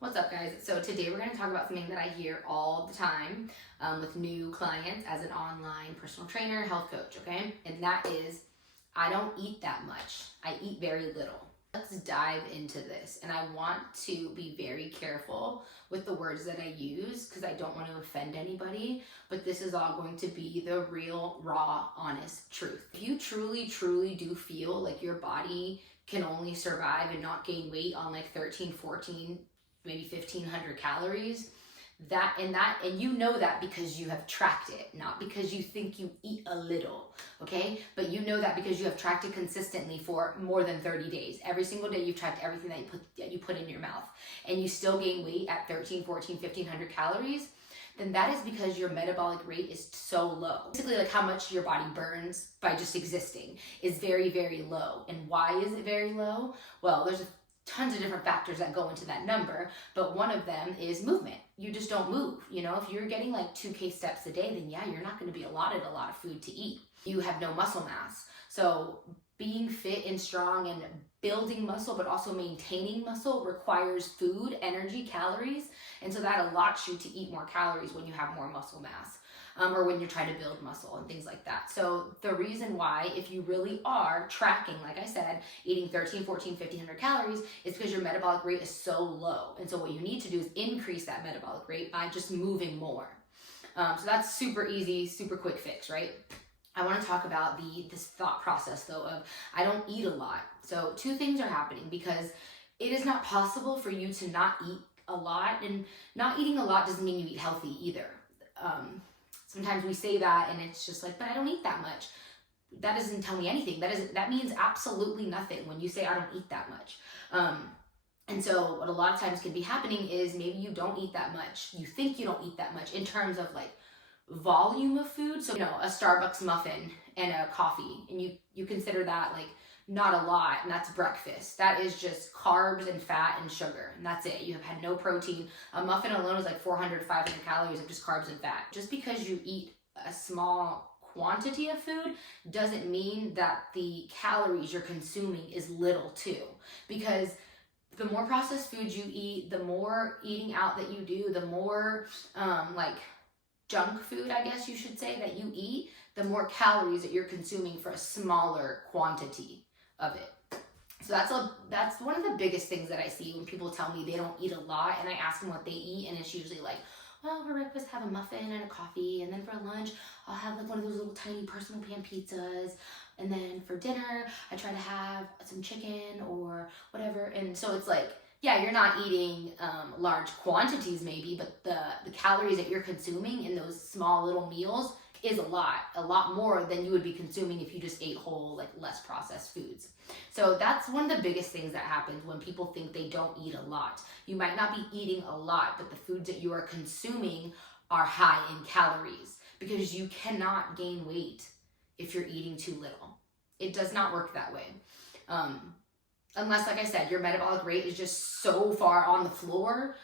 What's up, guys? So today we're going to talk about something that I hear all the time with new clients as an online personal trainer, health coach, okay? And that is, I don't eat that much. I eat very little. Let's dive into this. And I want to be very careful with the words that I use because I don't want to offend anybody, but this is all going to be the real, raw, honest truth. If you truly do feel like your body can only survive and not gain weight on like 13, 14, maybe 1,500 calories, and you know that because you have tracked it, not because you think you eat a little, okay? But you know that because you have tracked it consistently for more than 30 days. Every single day you've tracked everything that you put in your mouth, and you still gain weight at 13, 14, 1,500 calories, then that is because your metabolic rate is so low. Basically, like how much your body burns by just existing is very, very low. And why is it very low? Well, there's tons of different factors that go into that number, but one of them is movement. You just don't move. You know, if you're getting like 2K steps a day, then yeah, you're not going to be allotted a lot of food to eat. You have no muscle mass. So being fit and strong and building muscle, but also maintaining muscle requires food, energy, calories. And so that allots you to eat more calories when you have more muscle mass. Or when you're trying to build muscle and things like that. So the reason why, if you really are tracking, like I said, eating 13, 14, 1,500 calories, is because your metabolic rate is so low. And so what you need to do is increase that metabolic rate by just moving more. So that's super easy, super quick fix, right? I want to talk about this thought process though of I don't eat a lot. So two things are happening because it is not possible for you to not eat a lot, and not eating a lot doesn't mean you eat healthy either. Sometimes we say that and it's just like, but I don't eat that much. That doesn't tell me anything. That means absolutely nothing when you say I don't eat that much. And so what a lot of times can be happening is maybe you don't eat that much. You think you don't eat that much in terms of like volume of food. So, a Starbucks muffin and a coffee, and you consider that like not a lot, and that's breakfast. That is just carbs and fat and sugar, and that's it. You have had no protein. A muffin alone is like 400, 500 calories of just carbs and fat. Just because you eat a small quantity of food doesn't mean that the calories you're consuming is little too, because the more processed foods you eat, the more eating out that you do, the more like junk food, I guess you should say, that you eat, the more calories that you're consuming for a smaller quantity of it. So that's one of the biggest things that I see when people tell me they don't eat a lot, and I ask them what they eat, and it's usually like, well, for breakfast I have a muffin and a coffee, and then for lunch I'll have like one of those little tiny personal pan pizzas, and then for dinner I try to have some chicken or whatever. And so it's like, yeah, you're not eating large quantities maybe, but the calories that you're consuming in those small little meals is a lot more than you would be consuming if you just ate whole, like less processed foods. So that's one of the biggest things that happens when people think they don't eat a lot. You might not be eating a lot, but the foods that you are consuming are high in calories, because you cannot gain weight if you're eating too little. It does not work that way. Unless, like I said, your metabolic rate is just so far on the floor,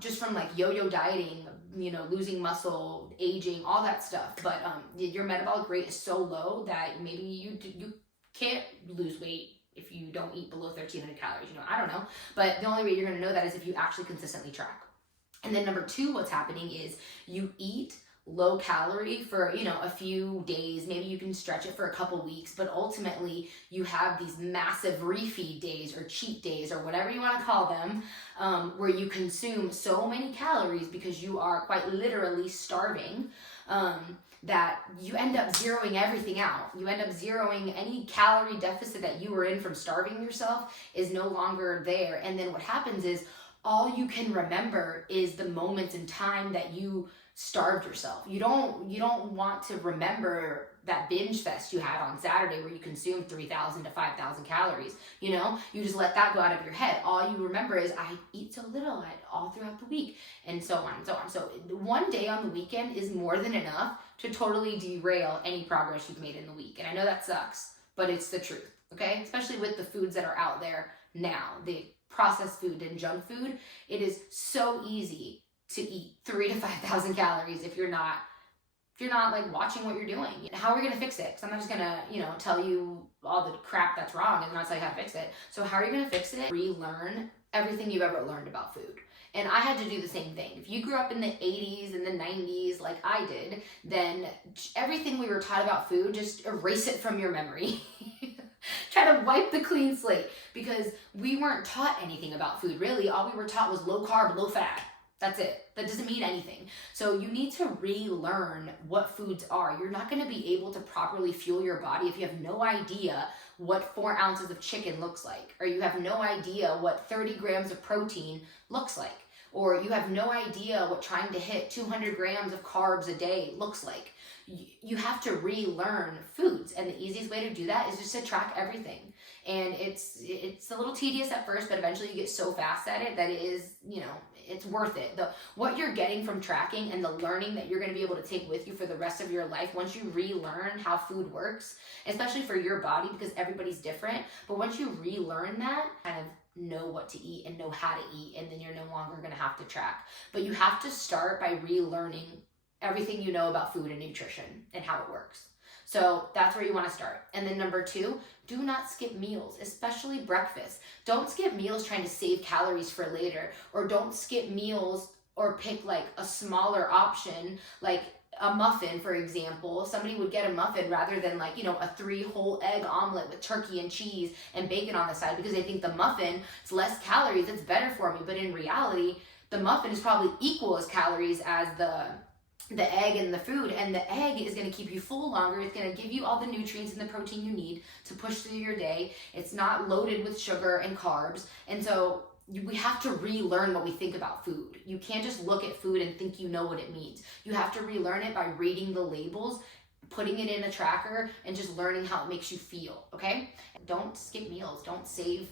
just from like yo-yo dieting, losing muscle, aging, all that stuff. But your metabolic rate is so low that maybe you can't lose weight if you don't eat below 1,300 calories. I don't know. But the only way you're going to know that is if you actually consistently track. And then number two, what's happening is you eat low calorie for, a few days. Maybe you can stretch it for a couple weeks, but ultimately you have these massive refeed days or cheat days or whatever you want to call them, where you consume so many calories because you are quite literally starving, that you end up zeroing everything out. You end up zeroing any calorie deficit that you were in from starving yourself is no longer there. And then what happens is all you can remember is the moments in time that you starved yourself. You don't want to remember that binge fest you had on Saturday where you consumed 3,000 to 5,000 calories. You just let that go out of your head. All you remember is I eat so little all throughout the week, and so on and so on. So one day on the weekend is more than enough to totally derail any progress you've made in the week. And I know that sucks, but it's the truth, okay? Especially with the foods that are out there now, the processed food and junk food. It is so easy to eat 3,000 to 5,000 calories if you're not like watching what you're doing. How are we going to fix it? Because I'm not just going to, tell you all the crap that's wrong and not tell you how to fix it. So how are you going to fix it? Relearn everything you've ever learned about food. And I had to do the same thing. If you grew up in the 80s and the 90s like I did, then everything we were taught about food, just erase it from your memory. Try to wipe the clean slate, because we weren't taught anything about food, really. All we were taught was low carb, low fat. That's it. That doesn't mean anything. So you need to relearn what foods are. You're not going to be able to properly fuel your body if you have no idea what 4 ounces of chicken looks like, or you have no idea what 30 grams of protein looks like, or you have no idea what trying to hit 200 grams of carbs a day looks like. You have to relearn foods, and the easiest way to do that is just to track everything. And it's a little tedious at first, but eventually you get so fast at it that it is, it's worth it. What you're getting from tracking and the learning that you're going to be able to take with you for the rest of your life, once you relearn how food works, especially for your body, because everybody's different, but once you relearn that, kind of know what to eat and know how to eat, and then you're no longer going to have to track. But you have to start by relearning everything you know about food and nutrition and how it works. So that's where you want to start. And then number 2, do not skip meals, especially breakfast. Don't skip meals trying to save calories for later, or don't skip meals or pick like a smaller option, like a muffin, for example. Somebody would get a muffin rather than like, a 3 whole egg omelet with turkey and cheese and bacon on the side, because they think the muffin is less calories, it's better for me. But in reality, the muffin is probably equal as calories as the egg and the food, and the egg is going to keep you full longer. It's going to give you all the nutrients and the protein you need to push through your day. It's not loaded with sugar and carbs. And so we have to relearn what we think about food. You can't just look at food and think you know what it means. You have to relearn it by reading the labels, putting it in a tracker, and just learning how it makes you feel, okay? Don't skip meals. Don't save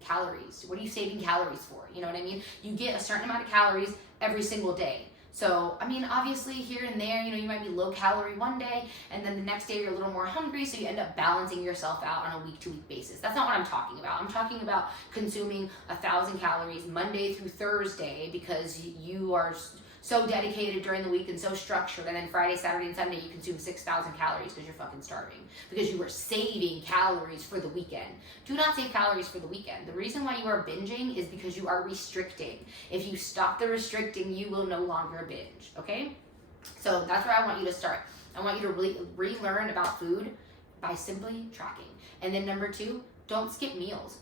calories. What are you saving calories for? You know what I mean? You get a certain amount of calories every single day. So, obviously here and there, you might be low calorie one day, and then the next day you're a little more hungry, so you end up balancing yourself out on a week-to-week basis. That's not what I'm talking about. I'm talking about consuming 1,000 calories Monday through Thursday because you are so dedicated during the week and so structured, and then Friday, Saturday, and Sunday you consume 6,000 calories because you're fucking starving, because you were saving calories for the weekend. Do not save calories for the weekend. The reason why you are binging is because you are restricting. If you stop the restricting, you will no longer binge, okay? So that's where I want you to start. I want you to relearn about food by simply tracking. And then number 2, don't skip meals.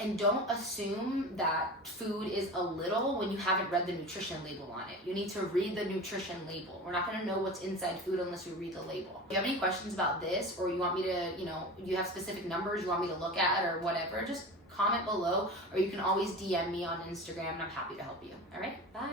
And don't assume that food is a little when you haven't read the nutrition label on it. You need to read the nutrition label. We're not going to know what's inside food unless we read the label. If you have any questions about this, or you want me to, you have specific numbers you want me to look at or whatever, just comment below, or you can always DM me on Instagram and I'm happy to help you. All right, bye.